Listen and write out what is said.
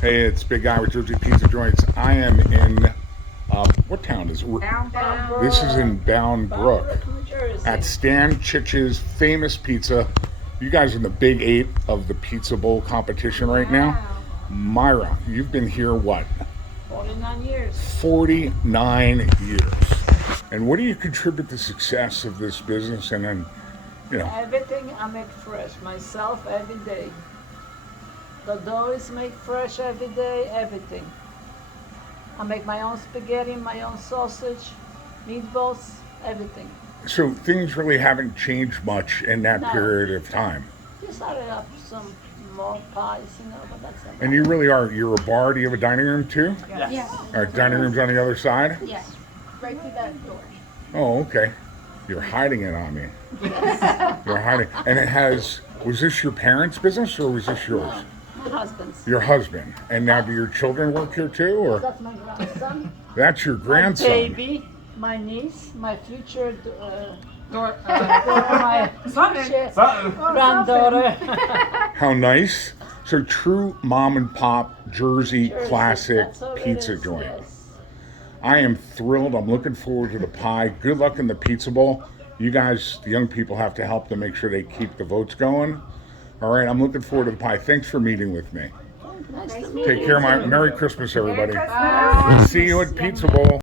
Hey, it's Big Guy with Jersey Pizza Joints. I am in, what town is it? Bound Brook. This is in Bound Brook New Jersey. at Stan Chitch's famous pizza. You guys are in the Big 8 of the Pizza Bowl competition right now. Myra, you've been here what? 49 years. 49 years. And what do you contribute to the success of this business? And then, you know, Everything I make fresh myself every day. The dough is made fresh every day, everything. I make my own spaghetti, my own sausage, meatballs, everything. so things really haven't changed much in that No. period of time. Just added up some more pies, but that's it. And you really are, you're a bar. Do you have a dining room too? Yes. Dining room's on the other side? Yes. Right through that door. Oh, okay. You're hiding it on me. You're hiding. And it has, was this your parents' business or was this yours? My husband's. Your husband. And now do your children work here too? Or That's my grandson. that's your My grandson? baby, my niece, my future my future granddaughter. How nice. So true mom and pop Jersey classic That's all it pizza is, joint. yes. I am thrilled. I'm looking forward to the pie. Good luck in the Pizza Bowl. You guys, the young people, have to help to make sure they keep the votes going. All right, I'm looking forward to the pie. Thanks for meeting with me. Nice to meet Take you. care, my Merry Christmas, everybody. Merry Christmas. See you at Pizza Bowl.